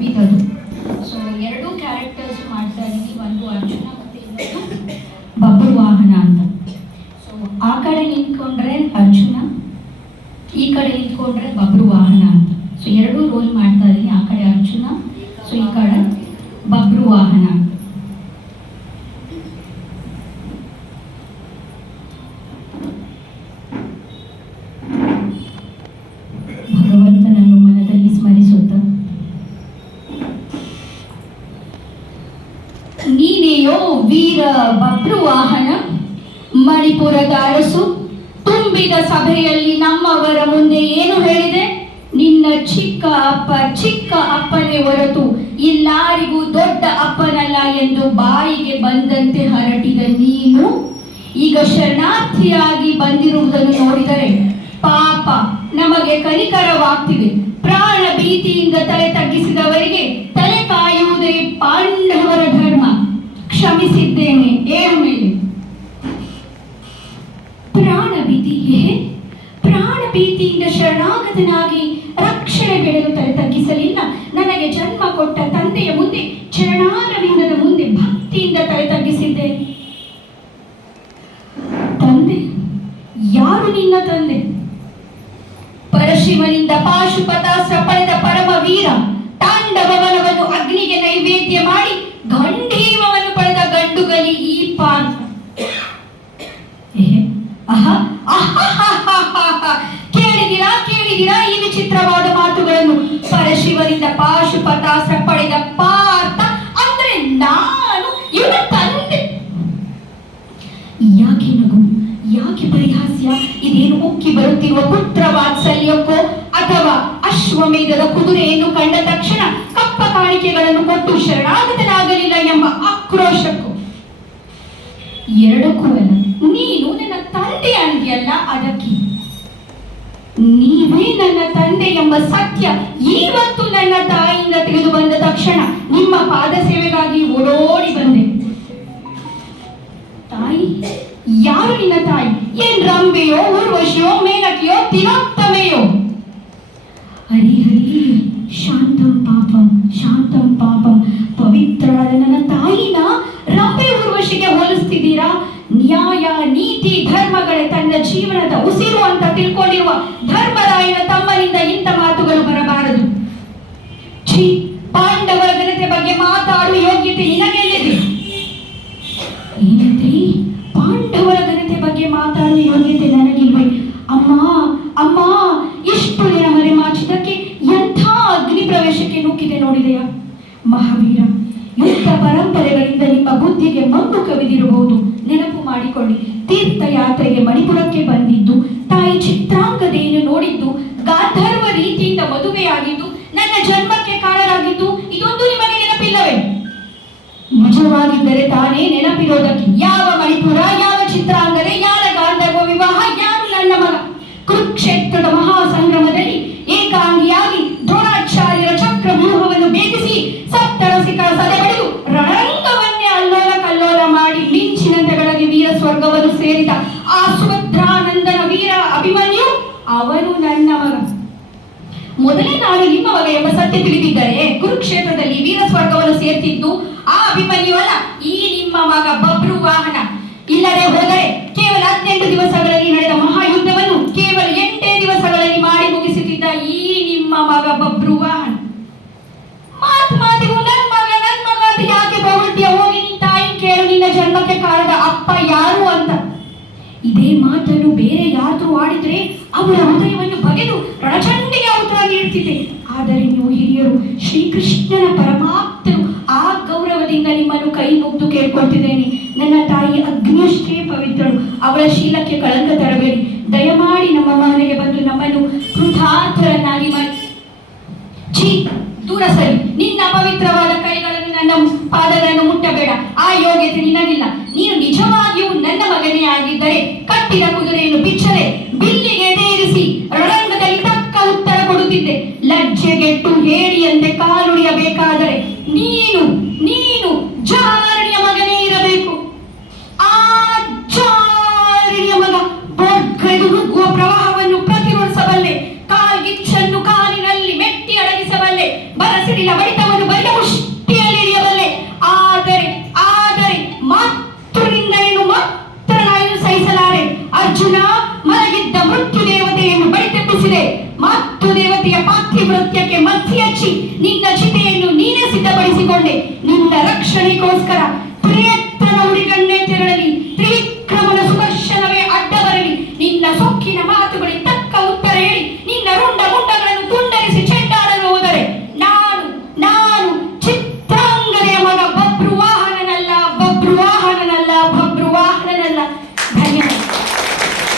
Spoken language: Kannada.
ವಿಧರು. ಸೊ ಎರಡೂ ಕ್ಯಾರೆಕ್ಟರ್ಸ್ ಮಾಡ್ತಾ ಇದ್ದೀನಿ, ಒಂದು ಅರ್ಜುನ ಮತ್ತು ಇನ್ನೊಂದು ಬಬ್ರುವಾಹನ ಅಂತ. ಸೊ ಆ ಕಡೆ ನಿಂತ್ಕೊಂಡ್ರೆ ಅರ್ಜುನ, ಈ ಕಡೆ ನಿಂತ್ಕೊಂಡ್ರೆ ಬಬ್ರುವಾಹನ ಅಂತ. ಸೊ ಎರಡೂ ರೋಲ್ ಮಾಡ್ತಾ ಇದ್ದೀನಿ, ಆ ಕಡೆ ಅರ್ಜುನ, ಸೊ ಈ ಕಡೆ ಬಬ್ರುವಾಹನ. ಭಗವಂತನನ್ನು ಮನದಲ್ಲಿ ಸ್ಮರಿಸುತ್ತ, ನೀನೆಯೋ ವೀರ ಬಬ್ರುವಾಹನ, ಮಣಿಪುರದ ಅರಸು, ತುಂಬಿದ ಸಭೆಯಲ್ಲಿ ನಮ್ಮವರ ಮುಂದೆ ಏನು ಹೇಳಿದೆ? ನಿನ್ನ ಚಿಕ್ಕ ಅಪ್ಪನೇ ಹೊರತು ಇಲ್ಲಾರಿಗೂ ದೊಡ್ಡ ಅಪ್ಪನಲ್ಲ ಎಂದು ಬಾಯಿಗೆ ಬಂದಂತೆ ಹರಟಿದ ನೀನು ಈಗ ಶರಣಾರ್ಥಿಯಾಗಿ ಬಂದಿರುವುದನ್ನು ನೋಡಿದರೆ ಪಾಪ ನಮಗೆ ಕನಿಕರವಾಗ್ತಿದೆ. ಪ್ರಾಣ ಭೀತಿಯಿಂದ ತಲೆ ತಗ್ಗಿಸಿದವರಿಗೆ ತಲೆ ಕಾಯುವುದೇ ಪಾಂಡವರ ಧರ್ಮ. ಕ್ಷಮಿಸಿದ್ದೇನೆ, ಏಳು ಮೇಲೆ. ಪ್ರಾಣ ಭೀತಿಯಿಂದ ಶರಣಾಗತನಾಗಿ ರಕ್ಷಣೆ ಬೇಡಲು ತಲೆ ತಗ್ಗಿಸಲಿಲ್ಲ. ನನಗೆ ಜನ್ಮ ಕೊಟ್ಟ ತಂದೆಯ ಮುಂದೆ, ಚರಣಾರವಿಂದದ ಮುಂದೆ ಭಕ್ತಿಯಿಂದ ತಲೆ ತಗ್ಗಿಸಿದ್ದೇನೆ. ತಂದೆ? ಯಾರು ನಿನ್ನ ತಂದೆ? ಪರಶಿವನಿಂದ ಪಾಶುಪತಾಸ್ತ್ರ ಪಡೆದ ಪರಮ ವೀರ, ತಾಂಡವವನವನ್ನು ಅಗ್ನಿಗೆ ನೈವೇದ್ಯ ಮಾಡಿ ಗಂಡೀವವನ್ನು ಪಡೆದ ಗಂಡುಗಲಿ ಈ ಪಾರ್ಥ. ಕೇಳಿದಿರಾ ಈ ವಿಚಿತ್ರವಾದ ಮಾತುಗಳನ್ನು? ಪರಶಿವನಿಂದ ಪಾಶುಪತಾಸ್ತ್ರ ಪಡೆದ ಪಾರ್ಥ ಅಂದ್ರೆ ನಾನು, ಇವನ ತಂದೆ. ಯಾಕೆ ನಗು, ಯಾಕೆ ಪರಿಹಾಸ್ಯ? ಇದೇನು ಉಕ್ಕಿ ಬರುತ್ತಿರುವ ಪುತ್ರ ವಾತ್ಸಲ್ಯಕ್ಕೋ ಅಥವಾ ಅಶ್ವಮೇಧದ ಕುದುರೆಯನ್ನು ಕಂಡ ತಕ್ಷಣ ಕಪ್ಪ ಕಾಣಿಕೆಗಳನ್ನು ಕೊಟ್ಟು ಶರಣಾಗತನಾಗಲಿಲ್ಲ ಎಂಬ ಆಕ್ರೋಶಕ್ಕೋ? ಎರಡಕ್ಕೂ ಅಲ್ಲ. ನೀನು ನನ್ನ ತಂದೆ ಅಂದ್ಯಲ್ಲ, ಅದಕ್ಕೆ. ನೀವೇ ನನ್ನ ತಂದೆ ಎಂಬ ಸತ್ಯ ಇವತ್ತು ನನ್ನ ತಾಯಿಯಿಂದ ತಿಳಿದು ಬಂದ ತಕ್ಷಣ ನಿಮ್ಮ ಪಾದ ಸೇವೆಗಾಗಿ ಓಡೋಡಿ ಬಂದೆ. ತಾಯಿ? ಯಾರು ನಿನ್ನ ತಾಯಿ? ಏನ್ ರಂಬೆಯೋ, ಊರ್ವಶಿಯೋ, ಮೇನಕಿಯೋ, ತಿಲೋತ್ತಮೆಯೋ? ಹರಿ ಶಾಂತಂ ಪಾಪಂ. ಪವಿತ್ರರಾದ ನನ್ನ ತಾಯಿನ ರಂಬೆ ಊರ್ವಶಿಗೆ ಹೋಲಿಸ್ತಿದ್ದೀರಾ? ನ್ಯಾಯ, ನೀತಿ, ಧರ್ಮಗಳೇ ತನ್ನ ಜೀವನದ ಉಸಿರು ಅಂತ ತಿಳ್ಕೊಂಡಿರುವ ಧರ್ಮರಾಯನ ತಮ್ಮನಿಂದ ಇಂಥ ಮಾತುಗಳು ಬರಬಾರದು. ಛೀ, ಪಾಂಡವರ ಘನತೆ ಬಗ್ಗೆ ಮಾತಾಡುವ ಯೋಗ್ಯತೆ ನಿನಗೆಲ್ಲಿದೆ? ಏನಂತೆ? ಪಾಂಡವರ ಘನತೆ ಬಗ್ಗೆ ಮಾತಾಡುವ ಯೋಗ್ಯತೆ ನನಗಿಲ್ವೇ? ಅಮ್ಮ, ಇಷ್ಟು ದಿನ ಮರೆಮಾಚಿದ್ದಕ್ಕೆ ಎಂಥ ಅಗ್ನಿ ಪ್ರವೇಶಕ್ಕೆ ನುಗ್ಗಿದೆ ನೋಡಿದೆಯಾ? ಮಹಾವೀರ, ಯುದ್ಧ ಪರಂಪರೆಗಳಿಂದ ನಿಮ್ಮ ಬುದ್ಧಿಗೆ ಮಂಕು ಕವಿದಿರಬಹುದು. ನೆನಪು ಮಾಡಿಕೊಳ್ಳಿ. ತೀರ್ಥಯಾತ್ರೆಗೆ ಮಣಿಪುರಕ್ಕೆ ಬಂದಿದ್ದು, ತಾಯಿ ಚಿತ್ರಾಂಗದೆಯನ್ನು ನೋಡಿದ್ದು, ಗಾಂಧರ್ವ ರೀತಿಯಿಂದ ಮದುವೆಯಾಗಿದ್ದು, ನನ್ನ ಜನ್ಮಕ್ಕೆ ಕಾರಣರಾಗಿದ್ದು, ಇದೊಂದು ನಿಮಗೆ ನೆನಪಿಲ್ಲವೇ? ನಿಜವಾಗಿದ್ದರೆ ತಾನೇ ನೆನಪಿರೋದಕ್ಕೆ ಯಾವ ಮಣಿಪುರ, ಯಾವ ಚಿತ್ರಾಂಗದೆ, ಯಾರ ಗಾಂಧರ್ವ ವಿವಾಹ, ಯಾರು ನನ್ನ ಮಗ? ಕುರುಕ್ಷೇತ್ರದ ಮಹಾಸಂಗ್ರಮದಲ್ಲಿ ಏಕಾಂಗಿಯಾಗಿ ದ್ರೋಣಾಚಾರ್ಯರ ಚಕ್ರ ವ್ಯೂಹವನ್ನು ಭೇದಿಸಿ ಸಪ್ತರಸಿಕರ ಸದೆ ಬಡಿದು ರಣರಂಗವನ್ನೇ ಅಲ್ಲೋಲ ಕಲ್ಲೋಲ ಮಾಡಿ ಮಿಂಚಿನಂತೆ ಬೆಳಗ್ಗೆ ವೀರ ಸ್ವರ್ಗವನ್ನು ಸೇರಿದ ಆ ಸುಭದ್ರಾನಂದನ ವೀರ ಅಭಿಮನ್ಯು, ಅವನು ನನ್ನ ಮಗ. ಮೊದಲೇ ನಾನು ನಿಮ್ಮ ಮಗ ಎಂಬ ಸತ್ಯ ತಿಳಿದಿದ್ದರೆ ಕುರುಕ್ಷೇತ್ರದಲ್ಲಿ ವೀರ ಸ್ವರ್ಗವನ್ನು ಸೇರ್ತಿದ್ದು ಆ ಅಭಿಮನ್ಯುವಲ್ಲ, ಈ ನಿಮ್ಮ ಮಗ ಬಬ್ರುವಾಹನ. ಇಲ್ಲದೆ ಹೋದರೆ ಕೇವಲ 18 ದಿವಸಗಳಲ್ಲಿ ನಡೆದ ಮಹಾಯುದ್ಧವನ್ನು ಕೇವಲ 8 ದಿವಸಗಳಲ್ಲಿ ಮಾಡಿ ಮುಗಿಸುತ್ತಿದ್ದ ಈ ನಿಮ್ಮ ಮಗ ಬಬ್ರುವಾಹನ. ಮಾತಿಗೂ ನನ್ ಮಗ ಅಂತ ಯಾಕೆ ಬೊಗಳ್ತೀಯ? ಹೋಗಿ ನಿನ್ನ ತಾಯಿ ಕೇಳು, ನಿನ್ನ ಜನ್ಮಕ್ಕೆ ಕಾರಣದ ಅಪ್ಪ ಯಾರು ಅಂತ. ಇದೇ ಮಾತನ್ನು ಬೇರೆ ಯಾರು ಆಡಿದ್ರೆ ಅವರ ಹೃದಯವನ್ನು ಬಗೆದು ರಣಚಂಡಿಗೆ ಉತ್ತರ ನೀಡುತ್ತಿದ್ದೆ. ಆದರೆ ನೀವು ಹಿರಿಯರು, ಶ್ರೀಕೃಷ್ಣನ ಪರಮಾಪ್ತರು, ಆ ಗೌರವದಿಂದ ನಿಮ್ಮನ್ನು ಕೈ ಮುಗ್ದು ಕೇಳ್ಕೊಳ್ತಿದ್ದೇನೆ. ನನ್ನ ತಾಯಿ ಅಗ್ನಿಯಷ್ಟೇ ಪವಿತ್ರಳು, ಅವಳ ಶೀಲಕ್ಕೆ ಕಳಂಕ ತರಬೇಡಿ. ದಯಮಾಡಿ ನಮ್ಮ ಮನೆಗೆ ಬಂದು ನಮ್ಮನ್ನು ಕೃತಾರ್ಥರನ್ನಾಗಿ ಮಾಡಿ. ಛೀ, ದೂರ ಸರಿ. ನಿನ್ನ ಪವಿತ್ರವಾದ ಕೈಗಳನ್ನು, ನನ್ನ ಪಾದಗಳನ್ನು ಮುಟ್ಟಬೇಡ. ಆ ಯೋಗ್ಯತೆ ನಿನಗಿಲ್ಲ. ನೀನು ನಿಜವಾಗಿಯೂ ನನ್ನ ಮಗನೇ ಆಗಿದ್ದರೆ ಕಟ್ಟಿದ ಕುದುರೆಯನ್ನು ಬಿಚ್ಚದೆ ಬಿಲ್ಲಿಗೆ ಎದೆಯಿರಿಸಿ ರಣರಂಗದಲ್ಲಿ ತಕ್ಕ ಉತ್ತರ ಕೊಡುತ್ತಿದ್ದೆ. ಲಜ್ಜೆಗೆಟ್ಟು ಹೇಡಿಯಂತೆ ಕಾಲುಳಿಯಬೇಕಾದರೆ ನೀನು ಜಾರಣಿಯ ಮಗನೇ ಇರಬೇಕು. ಆ ಜಾರಣಿಯ ಮಗ ಬೊಗ್ಗದು ನುಗ್ಗುವ ಪ್ರವಾಹವನ್ನು ಪ್ರತಿರೋಧಿಸಬಲ್ಲೆ, ಕಾಲ್ಗಿಚ್ಚನ್ನು ಕಾಲಿನಲ್ಲಿ ಮೆಟ್ಟಿ ಅಡಗಿಸಬಲ್ಲೆ, ಬರಸಿಡಿಲ ಬಡಿತವನ್ನು ಬಲಿತ ಮುಷ್ಟಿಯಲ್ಲಿ ಹಿಡಿಯಬಲ್ಲೆ. ಆದರೆ ಆದರೆ ಮಾತೃ ನಿಂದೆಯನ್ನು ಮಾತ್ರ ನಾನು ಸಹಿಸಲಾರೆ. ಅರ್ಜುನ